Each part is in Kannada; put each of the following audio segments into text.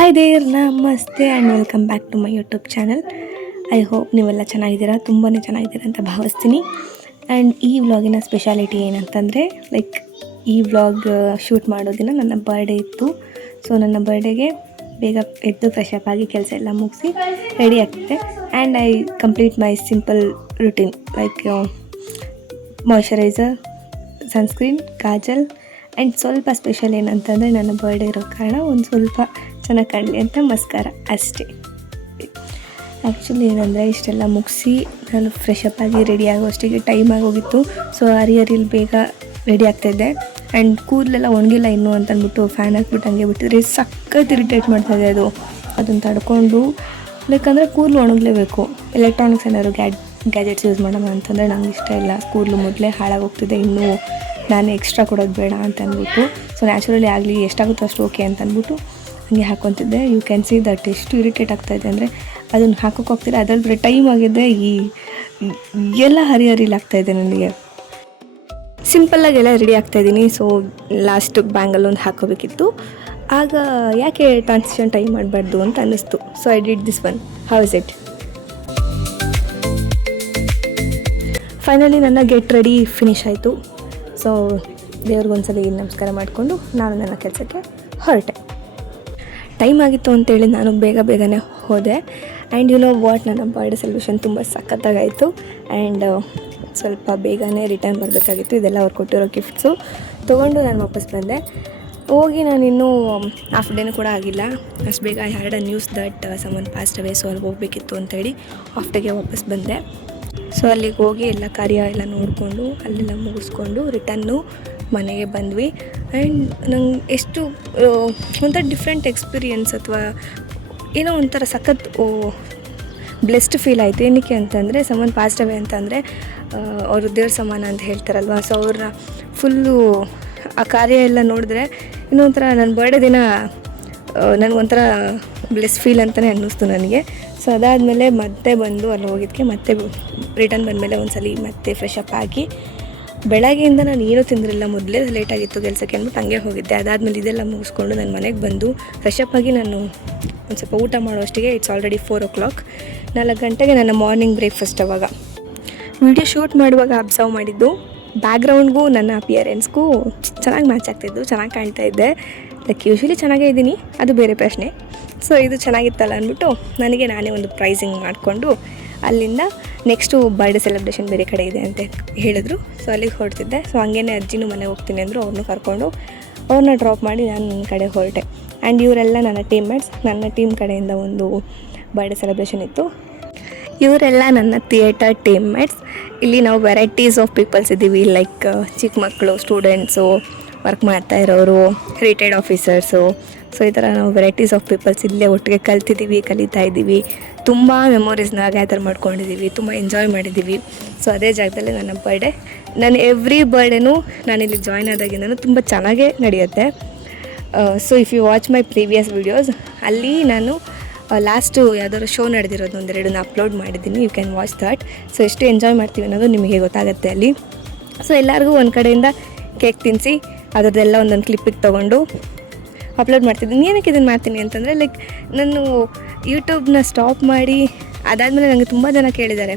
Hi there, namaste and welcome back to my YouTube channel. I hope ನೀವೆಲ್ಲ ಚೆನ್ನಾಗಿದ್ದೀರಾ, ತುಂಬಾ ಚೆನ್ನಾಗಿದ್ದೀರಾ ಅಂತ ಭಾವಿಸ್ತೀನಿ. ಆ್ಯಂಡ್ ಈ ವ್ಲಾಗಿನ ಸ್ಪೆಷಾಲಿಟಿ ಏನಂತಂದರೆ, ಲೈಕ್ ಈ ವ್ಲಾಗ್ ಶೂಟ್ ಮಾಡೋ ದಿನ ನನ್ನ ಬರ್ಡೇ ಇತ್ತು. ಸೊ ನನ್ನ ಬರ್ಡೇಗೆ ಬೇಗ ಎದ್ದು ಫ್ರೆಶ್ ಅಪ್ ಆಗಿ ಕೆಲಸ ಎಲ್ಲ ಮುಗಿಸಿ ರೆಡಿ ಆಗ್ತಿದ್ದೆ. And I complete my simple routine like moisturiser, sunscreen, kajal and ಸ್ವಲ್ಪ ಸ್ಪೆಷಲ್ ಏನಂತಂದರೆ ನನ್ನ ಬರ್ಡೇ ಇರೋ ಕಾರಣ ಒಂದು ಸ್ವಲ್ಪ ಚೆನ್ನಾಗಿ ಕಾಣಲಿ ಅಂತ ಮಸ್ಕಾರ ಅಷ್ಟೇ. ಆ್ಯಕ್ಚುಲಿ ಏನಂದರೆ ಇಷ್ಟೆಲ್ಲ ಮುಗಿಸಿ ನಾನು ಫ್ರೆಶ್ ಅಪ್ ಆಗಿ ರೆಡಿ ಆಗೋಷ್ಟಿಗೆ ಟೈಮ್ ಆಗೋಗಿತ್ತು. ಸೊ ಹರಿಯಲ್ಲಿ ಬೇಗ ರೆಡಿ ಆಗ್ತಾಯಿದ್ದೆ. ಆ್ಯಂಡ್ ಕೂದಲೆಲ್ಲ ಒಣಗಿಲ್ಲ ಇನ್ನೂ ಅಂತ ಅಂದ್ಬಿಟ್ಟು ಫ್ಯಾನ್ ಹಾಕ್ಬಿಟ್ಟು ಹಂಗೆ ಬಿಟ್ಟಿದ್ರೆ ಸಖತ್ ಇರಿಟೇಟ್ ಮಾಡ್ತಾಯಿದೆ ಅದನ್ನು ತಡ್ಕೊಂಡು. ಲೈಕ್ ಅಂದರೆ ಕೂದಲು ಒಣಗಲೇಬೇಕು. ಎಲೆಕ್ಟ್ರಾನಿಕ್ಸ್ ಏನಾದ್ರು ಗ್ಯಾಜೆಟ್ಸ್ ಯೂಸ್ ಮಾಡೋಣ ಅಂತಂದರೆ ನಂಗೆ ಇಷ್ಟ ಇಲ್ಲ. ಕೂದಲು ಮೊದಲೇ ಹಾಳಾಗೋಗ್ತಿದೆ, ಇನ್ನೂ ನಾನು ಎಕ್ಸ್ಟ್ರಾ ಕೊಡೋದು ಬೇಡ ಅಂತ ಅಂದ್ಬಿಟ್ಟು. ಸೊ ನ್ಯಾಚುರಲಿ ಆಗಲಿ, ಎಷ್ಟಾಗುತ್ತೋ ಅಷ್ಟು ಓಕೆ ಅಂತ ಅಂದ್ಬಿಟ್ಟು ಹಂಗೆ ಹಾಕ್ಕೊತಿದ್ದೆ. ಯು ಕ್ಯಾನ್ ಸಿ ದಟ್ ಎಷ್ಟು ಇರಿಟೇಟ್ ಆಗ್ತಾಯಿದೆ ಅಂದರೆ ಅದನ್ನು ಹಾಕೋಕೆ ಹೋಗ್ತೀರ, ಅದ್ರಲ್ಲಿ ಬರೀ ಟೈಮ್ ಆಗಿದೆ. ಈ ಎಲ್ಲ ಹರಿಲಾಗ್ತಾಯಿದೆ ನನಗೆ. ಸಿಂಪಲ್ಲಾಗೆಲ್ಲ ರೆಡಿ ಆಗ್ತಾಯಿದ್ದೀನಿ. ಸೊ ಲಾಸ್ಟ್ ಬ್ಯಾಂಗಲ್ಲೊಂದು ಹಾಕೋಬೇಕಿತ್ತು. ಆಗ ಯಾಕೆ ಟ್ರಾನ್ಸಿಷನ್ ಟೈಮ್ ಮಾಡಬಾರ್ದು ಅಂತ ಅನ್ನಿಸ್ತು. So I did this one. How is it? Finally ನನ್ನ ಗೆಟ್ ರೆಡಿ ಫಿನಿಶ್ ಆಯಿತು. ಸೊ ದೇವ್ರಿಗೊಂದ್ಸಲ ನಮಸ್ಕಾರ ಮಾಡಿಕೊಂಡು ನಾನು ನನ್ನ ಕೆಲಸಕ್ಕೆ ಹೊರಟೆ. ಟೈಮ್ ಆಗಿತ್ತು ಅಂತೇಳಿ ನಾನು ಬೇಗನೆ ಹೋದೆ. ಆ್ಯಂಡ್ ಯು ನೋ ವಾಟ್, ನನ್ನ ಬರ್ಡೇ ಸೆಲೆಬ್ರೇಷನ್ ತುಂಬ ಸಖತ್ತಾಗಾಯಿತು. ಆ್ಯಂಡ್ ಸ್ವಲ್ಪ ಬೇಗನೆ ರಿಟರ್ನ್ ಬರಬೇಕಾಗಿತ್ತು. ಇದೆಲ್ಲ ಅವ್ರು ಕೊಟ್ಟಿರೋ ಗಿಫ್ಟ್ಸು ತೊಗೊಂಡು ನಾನು ವಾಪಸ್ ಬಂದೆ. ಹೋಗಿ ನಾನು ಇನ್ನೂ ಹಾಫ್ ಡೇನೂ ಕೂಡ ಆಗಿಲ್ಲ, ಅಷ್ಟು ಬೇಗ I had a news that someone passed away. So ಅಲ್ಲಿ ಹೋಗಬೇಕಿತ್ತು ಅಂತೇಳಿ ಹಾಫ್ ಡೇಗೆ ವಾಪಸ್ ಬಂದೆ. ಸೊ ಅಲ್ಲಿಗೆ ಹೋಗಿ ಎಲ್ಲ ಕಾರ್ಯ ಎಲ್ಲ ನೋಡಿಕೊಂಡು ಅಲ್ಲೆಲ್ಲ ಮುಗಿಸ್ಕೊಂಡು ರಿಟರ್ನು ಮನೆಗೆ ಬಂದ್ವಿ. ಆ್ಯಂಡ್ ನಂಗೆ ಎಷ್ಟು ಒಂಥರ ಡಿಫ್ರೆಂಟ್ ಎಕ್ಸ್ಪೀರಿಯನ್ಸ್ ಅಥವಾ ಏನೋ ಒಂಥರ ಸಖತ್ ಬ್ಲೆಸ್ಡ್ ಫೀಲ್ ಆಯಿತು. ಏನಕ್ಕೆ ಅಂತಂದರೆ ಸಮನ್ ಪಾಸ್ಟ್ ಅವೇ ಅಂತಂದರೆ ಅವರು ದೇವ್ರ ಸಮಾನ ಅಂತ ಹೇಳ್ತಾರಲ್ವ. ಸೊ ಅವ್ರನ್ನ ಫುಲ್ಲು ಆ ಕಾರ್ಯ ಎಲ್ಲ ನೋಡಿದ್ರೆ ಇನ್ನೂ ಒಂಥರ ನನ್ನ ಬರ್ಡೇ ದಿನ ನನಗೊಂಥರ ಬ್ಲೆಸ್ ಫೀಲ್ ಅಂತಲೇ ಅನ್ನಿಸ್ತು ನನಗೆ. ಸೊ ಅದಾದಮೇಲೆ ಮತ್ತೆ ಬಂದು ಅಲ್ಲಿ ಹೋಗಿದ್ದಕ್ಕೆ ಮತ್ತೆ ರಿಟರ್ನ್ ಬಂದಮೇಲೆ ಒಂದ್ಸಲಿ ಮತ್ತೆ ಫ್ರೆಶ್ ಅಪ್ ಆಗಿ ಬೆಳಗ್ಗೆಯಿಂದ ನಾನು ಏನೂ ತಿಂದಿರಲಿಲ್ಲ. ಮೊದಲೇ ಲೇಟಾಗಿತ್ತು ಕೆಲಸಕ್ಕೆ ಅಂದ್ಬಿಟ್ಟು ಹಂಗೆ ಹೋಗಿದ್ದೆ. ಅದಾದಮೇಲೆ ಇದೆಲ್ಲ ಮುಗಿಸ್ಕೊಂಡು ನಾನು ಮನೆಗೆ ಬಂದು ಫ್ರೆಶ್ ಅಪ್ ಆಗಿ ನಾನು ಒಂದು ಸ್ವಲ್ಪ ಊಟ ಮಾಡೋಷ್ಟಿಗೆ ಇಟ್ಸ್ ಆಲ್ರೆಡಿ 4 o'clock. 4 ಗಂಟೆಗೆ ನನ್ನ ಮಾರ್ನಿಂಗ್ ಬ್ರೇಕ್ಫಾಸ್ಟ್. ಅವಾಗ ವಿಡಿಯೋ ಶೂಟ್ ಮಾಡುವಾಗ ಅಬ್ಸರ್ವ್ ಮಾಡಿದ್ದು ಬ್ಯಾಕ್ಗ್ರೌಂಡ್ಗೂ ನನ್ನ ಅಪಿಯರೆನ್ಸ್ಗೂ ಚೆನ್ನಾಗಿ ಮ್ಯಾಚ್ ಆಗ್ತಾಯಿದ್ದು, ಚೆನ್ನಾಗಿ ಕಾಣ್ತಾ ಇದ್ದೆ. ಲೈಕ್ ಯೂಶ್ವಲಿ ಚೆನ್ನಾಗೇ ಇದ್ದೀನಿ, ಅದು ಬೇರೆ ಪ್ರಶ್ನೆ. ಸೊ ಇದು ಚೆನ್ನಾಗಿತ್ತಲ್ಲ ಅಂದ್ಬಿಟ್ಟು ನನಗೆ ನಾನೇ ಒಂದು ಪ್ರೈಸಿಂಗ್ ಮಾಡಿಕೊಂಡು ಅಲ್ಲಿಂದ ನೆಕ್ಸ್ಟು ಬರ್ಡೇ ಸೆಲೆಬ್ರೇಷನ್ ಬೇರೆ ಕಡೆ ಇದೆ ಅಂತ ಹೇಳಿದ್ರು. ಸೊ ಅಲ್ಲಿಗೆ ಹೊರಡ್ತಿದ್ದೆ. ಸೊ ಹಂಗೇನೆ ಅಜ್ಜಿನೂ ಮನೆಗೆ ಹೋಗ್ತೀನಿ ಅಂದರು. ಅವ್ರನ್ನೂ ಕರ್ಕೊಂಡು ಅವ್ರನ್ನ ಡ್ರಾಪ್ ಮಾಡಿ ನಾನು ನನ್ನ ಕಡೆ ಹೊರಟೆ. ಆ್ಯಂಡ್ ಇವರೆಲ್ಲ ನನ್ನ ಟೀಮ್ಮೇಟ್ಸ್. ನನ್ನ ಟೀಮ್ ಕಡೆಯಿಂದ ಒಂದು ಬರ್ಡೇ ಸೆಲೆಬ್ರೇಷನ್ ಇತ್ತು. ಇವರೆಲ್ಲ ನನ್ನ ಥಿಯೇಟರ್ ಟೀಮ್ಮೇಟ್ಸ್. ಇಲ್ಲಿ ನಾವು ವೆರೈಟೀಸ್ ಆಫ್ ಪೀಪಲ್ಸ್ ಇದ್ದೀವಿ. ಲೈಕ್ ಚಿಕ್ಕ ಮಕ್ಕಳು, ಸ್ಟೂಡೆಂಟ್ಸು, ವರ್ಕ್ ಮಾಡ್ತಾ ಇರೋರು, ರಿಟೈರ್ಡ್ ಆಫೀಸರ್ಸು. ಸೊ ಈ ಥರ ನಾವು ವೆರೈಟೀಸ್ ಆಫ್ ಪೀಪಲ್ಸ್ ಇಲ್ಲೇ ಒಟ್ಟಿಗೆ ಕಲಿತಾ ಇದ್ದೀವಿ. ತುಂಬ ಮೆಮೊರೀಸ್ನ ಗ್ಯಾದರ್ ಮಾಡ್ಕೊಂಡಿದ್ದೀವಿ, ತುಂಬ ಎಂಜಾಯ್ ಮಾಡಿದ್ದೀವಿ. ಸೊ ಅದೇ ಜಾಗದಲ್ಲಿ ನನ್ನ ಬರ್ಡೇ. ನಾನು ಎವ್ರಿ ಬರ್ಡೇನೂ ನಾನಿಲ್ಲಿ ಜಾಯ್ನ್ ಆದಾಗಿಂದನೂ ತುಂಬ ಚೆನ್ನಾಗೇ ನಡೆಯುತ್ತೆ. So if you watch my previous videos, ಅಲ್ಲಿ ನಾನು ಲಾಸ್ಟು ಯಾವ್ದಾದ್ರು ಶೋ ನಡೆದಿರೋದು ಒಂದೆರಡನ್ನ ಅಪ್ಲೋಡ್ ಮಾಡಿದ್ದೀನಿ. You can watch that. So ಎಷ್ಟು ಎಂಜಾಯ್ ಮಾಡ್ತೀವಿ ಅನ್ನೋದು ನಿಮಗೆ ಗೊತ್ತಾಗುತ್ತೆ ಅಲ್ಲಿ. ಸೊ ಎಲ್ಲರಿಗೂ ಒಂದು ಕಡೆಯಿಂದ ಕೇಕ್ ತಿನ್ನಿಸಿ ಅದರದ್ದೆಲ್ಲ ಒಂದೊಂದು ಕ್ಲಿಪ್ಪಿಗೆ ತೊಗೊಂಡು ಅಪ್ಲೋಡ್ ಮಾಡ್ತಿದ್ದೀನಿ. ಏನಕ್ಕೆ ಇದನ್ನು ಮಾಡ್ತೀನಿ ಅಂತಂದರೆ, ಲೈಕ್ ನಾನು ಯೂಟ್ಯೂಬ್ನ ಸ್ಟಾಪ್ ಮಾಡಿ ಅದಾದಮೇಲೆ ನನಗೆ ತುಂಬ ಜನ ಕೇಳಿದ್ದಾರೆ,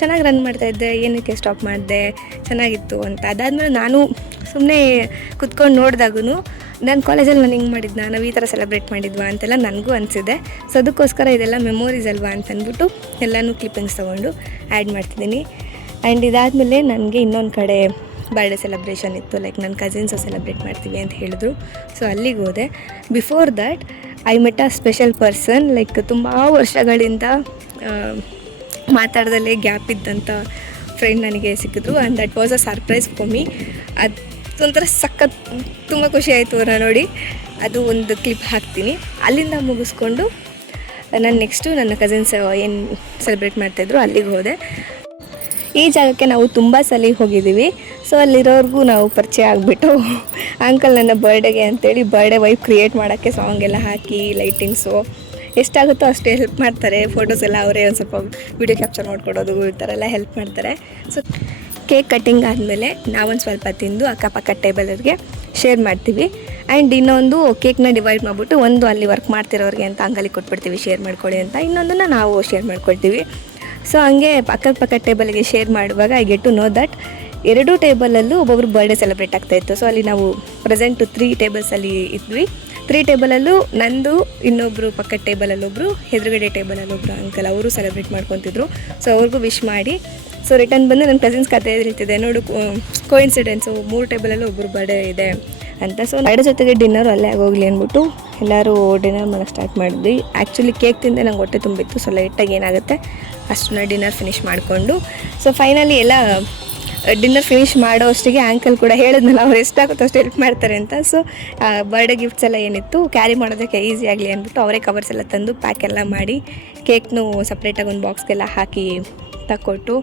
ಚೆನ್ನಾಗಿ ರನ್ ಮಾಡ್ತಾಯಿದ್ದೆ, ಏನಕ್ಕೆ ಸ್ಟಾಪ್ ಮಾಡಿದೆ, ಚೆನ್ನಾಗಿತ್ತು ಅಂತ. ಅದಾದಮೇಲೆ ನಾನು ಸುಮ್ಮನೆ ಕುತ್ಕೊಂಡು ನೋಡಿದಾಗೂ ನಾನು ಕಾಲೇಜಲ್ಲಿ ನಾನು ಹಿಂಗೆ ಮಾಡಿದ್ನ, ನಾವು ಈ ಥರ ಸೆಲೆಬ್ರೇಟ್ ಮಾಡಿದ್ವಾ ಅಂತೆಲ್ಲ ನನಗೂ ಅನಿಸಿದೆ. ಸೊ ಅದಕ್ಕೋಸ್ಕರ ಇದೆಲ್ಲ ಮೆಮೊರೀಸ್ ಅಲ್ವಾ ಅಂತಂದ್ಬಿಟ್ಟು ಎಲ್ಲನೂ ಕ್ಲಿಪ್ಪಿಂಗ್ಸ್ ತೊಗೊಂಡು ಆ್ಯಡ್ ಮಾಡ್ತಿದ್ದೀನಿ. ಆ್ಯಂಡ್ ಇದಾದಮೇಲೆ ನನಗೆ ಇನ್ನೊಂದು ಕಡೆ ಬರ್ಡೇ ಸೆಲೆಬ್ರೇಷನ್ ಇತ್ತು. ಲೈಕ್ ನನ್ನ ಕಸಿನ್ಸು ಸೆಲೆಬ್ರೇಟ್ ಮಾಡ್ತೀವಿ ಅಂತ ಹೇಳಿದ್ರು. ಸೊ ಅಲ್ಲಿಗೆ ಹೋದೆ. Before that I met a special person. Like ತುಂಬ ವರ್ಷಗಳಿಂದ ಮಾತಾಡ್ದಲ್ಲೇ ಗ್ಯಾಪ್ ಇದ್ದಂಥ ಫ್ರೆಂಡ್ ನನಗೆ ಸಿಕ್ಕಿದ್ರು. And that was a surprise for me. ಅದೊಂಥರ ಸಖತ್ ತುಂಬ ಖುಷಿ ಆಯಿತು ಅವ್ರನ್ನ ನೋಡಿ. ಅದು ಒಂದು ಕ್ಲಿಪ್ ಹಾಕ್ತೀನಿ. ಅಲ್ಲಿಂದ ಮುಗಿಸ್ಕೊಂಡು ನಾನು ನೆಕ್ಸ್ಟು ನನ್ನ ಕಸಿನ್ಸ್ ಏನು ಸೆಲೆಬ್ರೇಟ್ ಮಾಡ್ತಾಯಿದ್ರು ಅಲ್ಲಿಗೆ ಹೋದೆ. ಈ ಜಾಗಕ್ಕೆ ನಾವು ತುಂಬ ಸಲ ಹೋಗಿದ್ದೀವಿ. ಸೊ ಅಲ್ಲಿರೋರ್ಗೂ ನಾವು ಪರಿಚಯ ಆಗಿಬಿಟ್ಟು ಅಂಕಲ್ ನನ್ನ ಬರ್ಡೇಗೆ ಅಂತೇಳಿ ಬರ್ಡೇ ವೈಬ್ ಕ್ರಿಯೇಟ್ ಮಾಡೋಕ್ಕೆ ಸಾಂಗ್ ಎಲ್ಲ ಹಾಕಿ ಲೈಟಿಂಗ್ಸು ಎಷ್ಟಾಗುತ್ತೋ ಅಷ್ಟೇ ಹೆಲ್ಪ್ ಮಾಡ್ತಾರೆ. ಫೋಟೋಸ್ ಎಲ್ಲ ಅವರೇ ಒಂದು ಸ್ವಲ್ಪ ವೀಡಿಯೋ ಕ್ಯಾಪ್ಚರ್ ಮಾಡ್ಕೊಡೋದು ಈ ಥರ ಎಲ್ಲ ಹೆಲ್ಪ್ ಮಾಡ್ತಾರೆ. ಸೊ ಕೇಕ್ ಕಟ್ಟಿಂಗ್ ಆದಮೇಲೆ ನಾವೊಂದು ಸ್ವಲ್ಪ ತಿಂದು ಅಕ್ಕಪಕ್ಕ ಟೇಬಲರ್ಗೆ ಶೇರ್ ಮಾಡ್ತೀವಿ. ಆ್ಯಂಡ್ ಇನ್ನೊಂದು ಕೇಕ್ನ ಡಿವೈಡ್ ಮಾಡಿಬಿಟ್ಟು ಒಂದು ಅಲ್ಲಿ ವರ್ಕ್ ಮಾಡ್ತಿರೋರಿಗೆ ಅಂತ ಅಂಗಲಿಗೆ ಕೊಟ್ಬಿಡ್ತೀವಿ ಶೇರ್ ಮಾಡ್ಕೊಳ್ಳಿ ಅಂತ, ಇನ್ನೊಂದನ್ನು ನಾವು ಶೇರ್ ಮಾಡ್ಕೊಳ್ತೀವಿ. ಸೊ ಹಂಗೆ ಪಕ್ಕದ ಟೇಬಲ್ಗೆ ಶೇರ್ ಮಾಡುವಾಗ I get to know that ಎರಡೂ ಟೇಬಲಲ್ಲೂ ಒಬ್ಬೊಬ್ರು ಬರ್ಡೇ ಸೆಲೆಬ್ರೇಟ್ ಆಗ್ತಾಯಿತ್ತು. ಸೊ ಅಲ್ಲಿ ನಾವು ಪ್ರೆಸೆಂಟ್ 3 ಟೇಬಲ್ಸಲ್ಲಿ ಇದ್ವಿ. 3 ಟೇಬಲಲ್ಲೂ ನಂದು, ಇನ್ನೊಬ್ಬರು ಪಕ್ಕದ ಟೇಬಲಲ್ಲೊಬ್ಬರು, ಎದುರುಗಡೆ ಟೇಬಲಲ್ಲೊಬ್ಬರು ಅಂಕಲ್ ಅವರು ಸೆಲೆಬ್ರೇಟ್ ಮಾಡ್ಕೊತಿದ್ರು. ಸೊ ಅವ್ರಿಗೂ ವಿಶ್ ಮಾಡಿ ಸೊ ರಿಟರ್ನ್ ಬಂದು ನನ್ನ ಕಸಿನ್ಸ್ ಕತೆ ಎದುರಿತಿದೆ, ನೋಡು ಕೋಇನ್ಸಿಡೆನ್ಸು 3 ಟೇಬಲಲ್ಲೂ ಒಬ್ಬರು ಬರ್ಡೇ ಇದೆ ಅಂತ. ಸೊ ಎರಡು ಜೊತೆಗೆ ಡಿನ್ನರು ಅಲ್ಲೇ ಆಗೋಗಲಿ ಅಂದ್ಬಿಟ್ಟು ಎಲ್ಲರೂ ಡಿನ್ನರ್ ಮಾಡೋಕ್ಕೆ ಸ್ಟಾರ್ಟ್ ಮಾಡಿದ್ವಿ. ಆ್ಯಕ್ಚುಲಿ ಕೇಕ್ ತಿಂದೆ ನಂಗೆ ಹೊಟ್ಟೆ ತುಂಬಿತ್ತು. ಸೊ ಲೈಟಾಗಿ ಏನಾಗುತ್ತೆ ಅಷ್ಟನ್ನ ಡಿನ್ನರ್ ಫಿನಿಷ್ ಮಾಡಿಕೊಂಡು ಸೊ ಫೈನಲಿ ಎಲ್ಲ ಡಿನ್ನರ್ ಫಿನಿಷ್ ಮಾಡೋ ಅಷ್ಟಿಗೆ ಆ್ಯಂಕಲ್ ಕೂಡ ಹೇಳಿದ್ನಲ್ಲ ಅವ್ರು ಎಷ್ಟಾಗುತ್ತೋ ಅಷ್ಟು ಹೆಲ್ಪ್ ಮಾಡ್ತಾರೆ ಅಂತ. ಸೊ ಬರ್ಡೇ ಗಿಫ್ಟ್ಸ್ ಎಲ್ಲ ಏನಿತ್ತು ಕ್ಯಾರಿ ಮಾಡೋದಕ್ಕೆ ಈಸಿ ಆಗಲಿ ಅಂದ್ಬಿಟ್ಟು ಅವರೇ ಕವರ್ಸ್ ಎಲ್ಲ ತಂದು ಪ್ಯಾಕ್ ಎಲ್ಲ ಮಾಡಿ ಕೇಕ್ನು ಸಪ್ರೇಟಾಗಿ ಒಂದು ಬಾಕ್ಸ್ಗೆಲ್ಲ ಹಾಕಿ ತಕ್ಕೊಟ್ಟು.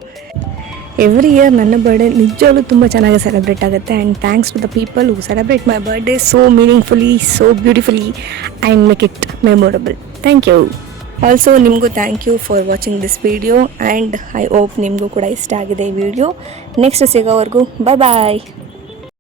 ಎವ್ರಿ ಇಯರ್ ನನ್ನ ಬರ್ಡೇ ನಿಜವಾಗ್ಲೂ ತುಂಬ ಚೆನ್ನಾಗಿ ಸೆಲೆಬ್ರೇಟ್ ಆಗುತ್ತೆ. And thanks to the people who celebrate my birthday so meaningfully, so beautifully and make it memorable. Thank you. Also ನಿಮಗೂ thank you for watching this video and I hope ನಿಮಗೂ ಕೂಡ ಇಷ್ಟ ಆಗಿದೆ ಈ ವಿಡಿಯೋ. ನೆಕ್ಸ್ಟ್ ಸಿಗೋವರೆಗೂ ಬಾಯ್.